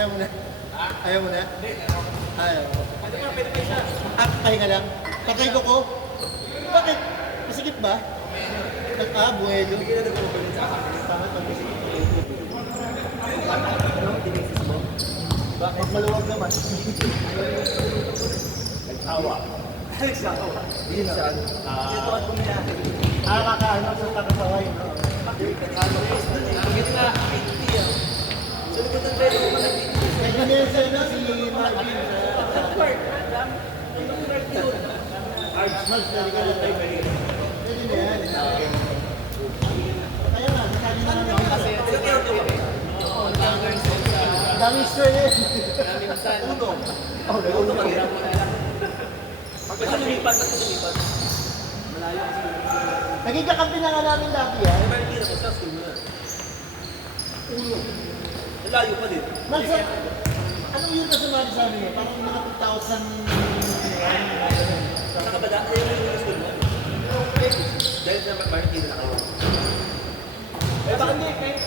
Ayaw mo na? Ayaw mo na? Ayaw. Pwede nga, pwede kayo siya. Pahinga lang. Patay ko ko. Bakit? Masikip ba? Buwelo. Hindi ka na nagpapagalit sa akin. Pangat ang masikip. Ano? Tinisis mo? Bakit maluwag naman? Nagsawa. Nagsawa. Minsan. Ito at bumiyahe. Kakaano sa kakasaway. Ang gitna, hindi yan. Sa likod ng pwede mo nag-video. Eh, ganyan sa'yo na si Marvin. Mas dali ka na tayo. Pwede na yan. Kaya nga, nasabi na namin. Kasi, tinatawag ko kami. Daming story eh. Marami minsan. Uno. Oh, Uno ka nila. Pag lumipat at lumipat. Malayo kasi. naging kakampi na nga namin dati yan. Ay, may hindi na sa school mo na. Uno. Malayo pa din. Malsa, anong yun na sumali sa amin? Parang mga 2,000... Nakabada, ayaw mo yung school mo. Dahil sa Martin na kayo. Eh, baka hindi. Kaya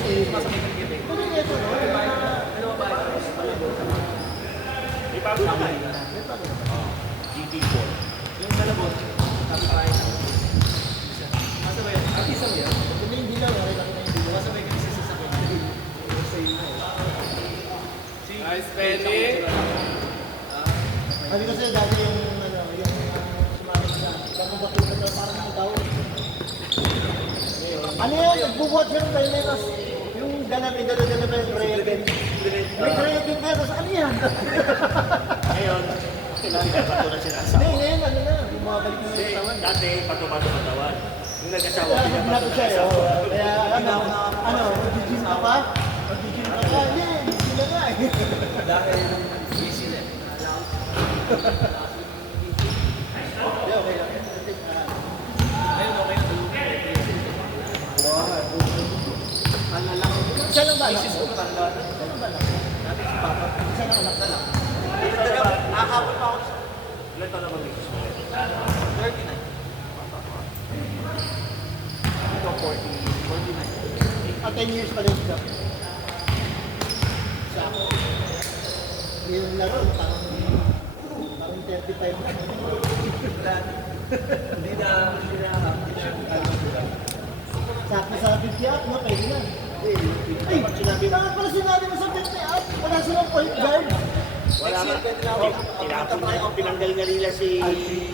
sumasakit ng gibig. Kung yun ito, no? Ano ba ba? May bago na kayo. GT4. Yung malabot, sabi pa kayo. Masabay, ang isang yan. Kung yung dilaw, nakita ko na yung dilaw. Masabay ka sa sasakyan. Nice spelling. Sabi ko sa'yo, dati yung sumali siya. Bago batutan na parang ng tao. Ano yan? Nagbubuhat siya ng Daimeras. Yung may dala-dala ba yung Raven? May Raven ka, tapos ano yan? Ngayon, pinapatulan siya ng asawa. Hindi, ngayon ano na, bumabalik na yung tawan. Dati, patumado katawan. Yung nag-asawa, Kaya pinapatulan siya, siya. kaya mag-gym ka pa? Mag-gym ka pa? Hindi, hindi na nga eh. Dahil busy na. Hindi, okay lang. Ngayon, okay na. Ano lang? Isa lang ba? Isis ko matanda na. Isa lang ba? Natin si Papa. Isa lang anak na lang. Nakakapot pa ako. Ilan taon na ba may 39. Ito, 49. 10 years pa rin siya. Siya. Yung laro, parang 35 na. Hindi na Sakto sa 50 up, no? Pwede na. Ay, bakit pala sinabi mo sa 50 up? Wala silang point guard. Wala Next year, nga. pwede na ako. Pinanggal nga nila si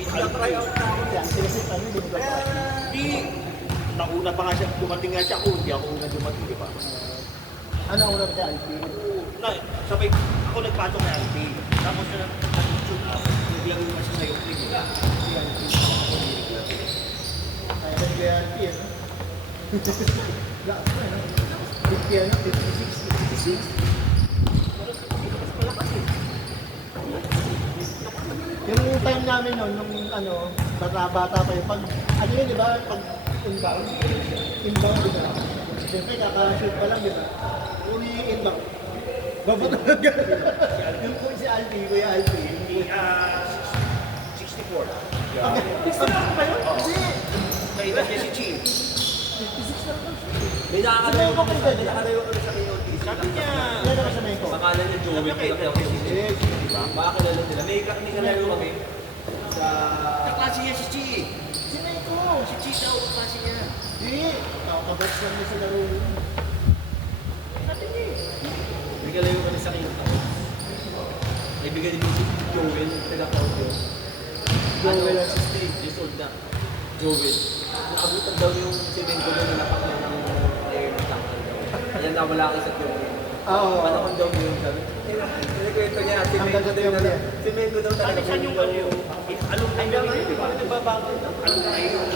Try out na ako. Yan, sila si Tami, di ba? Di, nauna pa nga siya, dumating nga siya ako, hindi ako una dumating, di ba? Ano ang unang kaya, Alpi? Na, sabay, ako nagpatong kay Alpi. Tapos na nag-YouTube ako, hindi ako yung sa yung clip. Kaya nag-kaya Alpi, ano? Lakas na, ano? 50, ano? 56, 56. Yung time namin noon, nung ano, bata-bata pa yun, pag, ano yun, di ba, pag inbound, di ba? Siyempre, kaka-shoot pa lang, di ba? Yung inbound, babato na gano'n. Yung po si Alpi, Kuya Alpi. 64. Gusto na ba yun? Hindi. May edad niya si Chi. 56 lang daw. May Sabihin ko kung pwede. nakakalayo ko sa kayo. Sabi niya, Yan ang sabihin ko. Pangalan niya Joey. Sabi niya, Yes. Diba? Baka kilala nila. May kalaro kami sa... kaklase niya si Chi. Sinay ko. Si Chi daw, kaklase niya. Hindi. Nakakabats lang niya sa laro yun. May kalaro kami sa kayo. Naibigay din si Joel, taga-Paudio. Joel. 68 years old na. Joel. Nakabutan daw yung semento na nilapak na ng air ng tank. Ayan na wala kayo sa Joel. Oo. Panahon daw yun, sabi. Kwento niya, semento daw na semento daw talaga. Saan yung ano yung, alumni niya ngayon, di ba? Nagbabago na. Alumni yung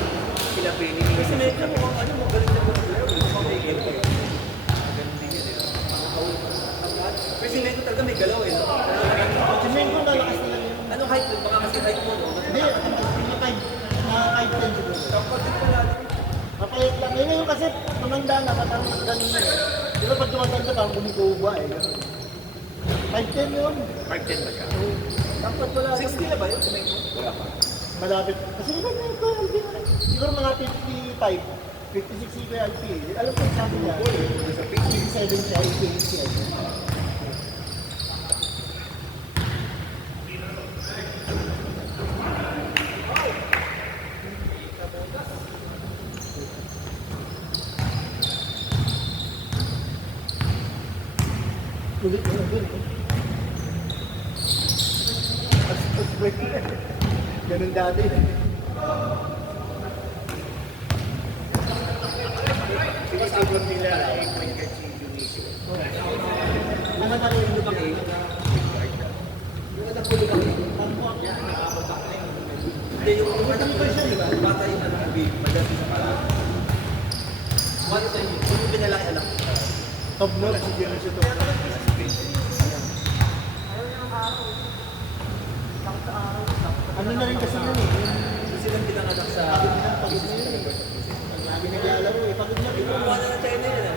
sila Benny. Kasi medyo mo, ano mo, galing na mag-player. Galing din yun, Pero semento talaga may galaw eh. Sabihin ko, lalakas na lang yun. Anong height mo? Baka mas height mo, no? Hindi, nakaka-5 10 siguro. Kapag din pala. Mapayat lang. Ngayon kasi tumanda na, parang ganun na eh. Di ba pag tumatanda, parang bumiguba eh. 5'10 yun. 5'10 ba siya? Dapat wala. 60 na ba yun? Semento? Wala pa. Malapit. Kasi ilan na ito, Alvin? Siguro mga 55. 56 si Kuya Alpi. Alam ko yung sabi niya, 57 siya, 88 siya. Ulit mo dun eh. Ganun dati. Diba sabon nila ay may si Dionisio? Ano na rin Ano bang eh? Yung anak ko lumaki. Yan, nakakabata. Hindi, yung anak ko siya, di ba? Bata yung anak ko, madami sa pala. One time, yung pinalaki anak ko. top note si Dionisio to. Ano na rin kasi yun eh. Kasi silang pinanganak sa... Pagod na yun eh. Ang lagi naglalaro eh. Pagod na. Kumuha na ng China yun ah.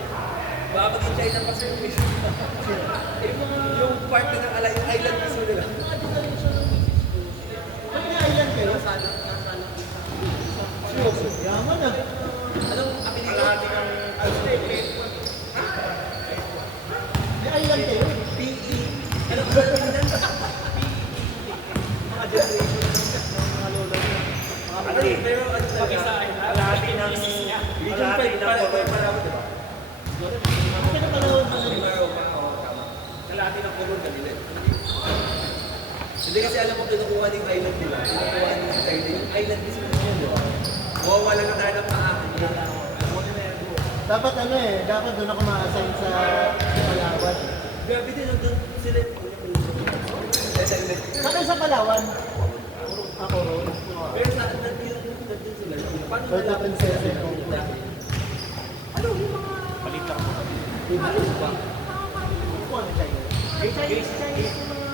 Baka maging China pa sa yung yung part na ng yung island mismo nila. Ano nga island kayo? Seryoso, yaman ah. Anong apelido? Kalahati ng May island kayo eh. PE. Anong island? Mga generation ng mga lola nila. Ano eh, pero ano talaga? kalahati ng Region 5 para di ba? Ang pinapanahon mo May nun. Maroka, oo, tama. kalahati ng kulon kanila. Hindi kasi alam mo kinukuha ng island nila. Kinukuha ng China. Yung island mismo yun, di ba? Mawawala na tayo ng paa. Dapat ano eh, dapat doon ako ma-assign sa Palawan. Grabe din, nandun sila. Saka sa Palawan. Ako ron. Pero sa nandun sila. Paano Or the princess eh. Ano yung mga... Palit lang. Ano ba? Kung ano China. Chinese yung mga...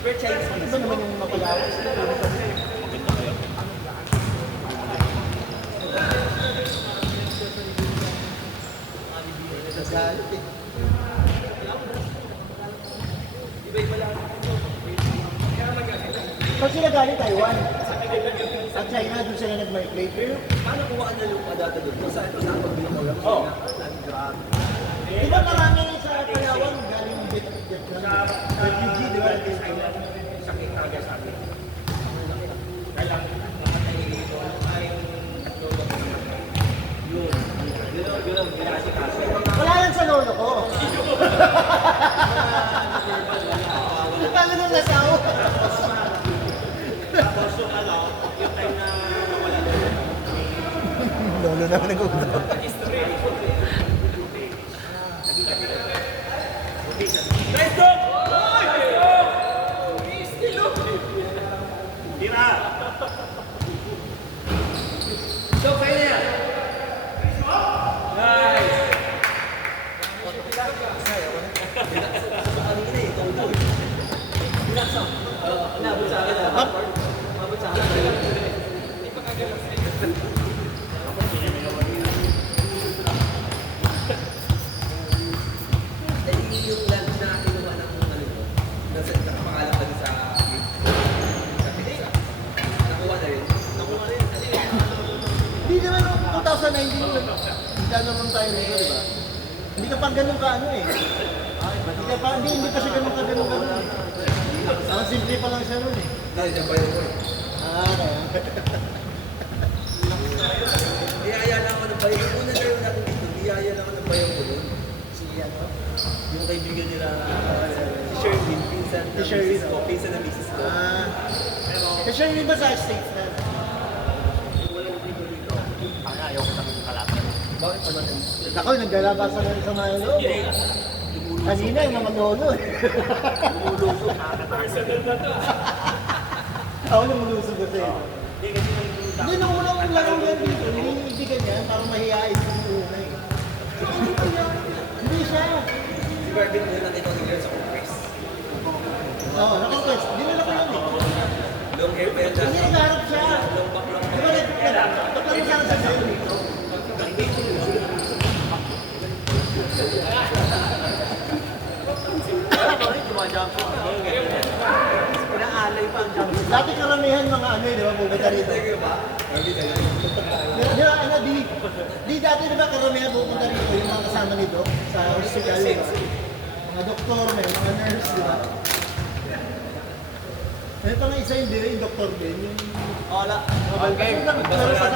Pero Chinese Iba naman yung mapalawan. Maganda kayo. Nagalit eh. Iba-iba lang. Pag sila galing Taiwan, at China, doon sila nag-migrate. Pero paano kuha na lupa data doon? Kung saan pagbilang ko lang. Oo. Grabe. Di ba marami sa Palawan galing Vietnam? Refugee, di ba? Island, sakit talaga sa akin. Kailang namatay ito ay tatlo. Yun ang ginasikaso. Wala yan sa lolo ko. Paano nung nasawa? Tapos yung ano, yung time na nawala doon. Lolo naman nag-uusap. Nice dog! Tira! So, kaya na yan. Nice! Kanina eh, todo eh. Binaksak. Nabot sa akin ah. Nabot sa akin. Eh, yung lunch na kinuha ng ano mo, nakapangalan ka sa pizza. Nakuha na rin. Nakuha na rin. Hindi naman noong 2019, naglalaro tayo nito, di ba? Hindi ka pa ganun ka ano eh. Hindi pa siya ganun ka ganun eh. Ang simple pa lang siya nun eh. Dahil siya pa yun ko eh. Kaya. Niyaya na ako ng bayan. Una na yun natin dito, niyaya na ako ng bayan ko nun. Si ano? Yung kaibigan nila, si Sherwin, pinsan Si na Sherwin, misis ko. oh. Pinsan na misis ko. Kasi hindi ba sa States na? Ayaw ko naman kalaban. Bakit naman? Ako, naglalabasan na sa mga loob. Kanina yung mga lolo eh. Lumulusog, nakakatarsa. Ako lumulusog kasi. Hindi kasi nagulutan. Hindi, nung unang laro yan dito, hinihibigan niya, parang mahihain yung una eh. Hindi siya. Si Marvin mo nakita ko nila sa Congress. Oo, nakakwest. Dinala ko yun eh. Long hair pa yun Kasi dati. nagharap siya. Long back lang. Di ba nagplano siya sa sa'yo dito? Dumadjump ko. Pinaalay pa ang jump. Dati karamihan mga ano di ba, pupunta rito. Sige ba? Sabi tayo. Di ba, ano, di dati di ba karamihan pupunta rito, yung mga kasama nito sa hospital, di ba? Mga doktor, may mga nurse, di ba? Ito nga isa yung doktor din, yung Wala. Okay, Magbasa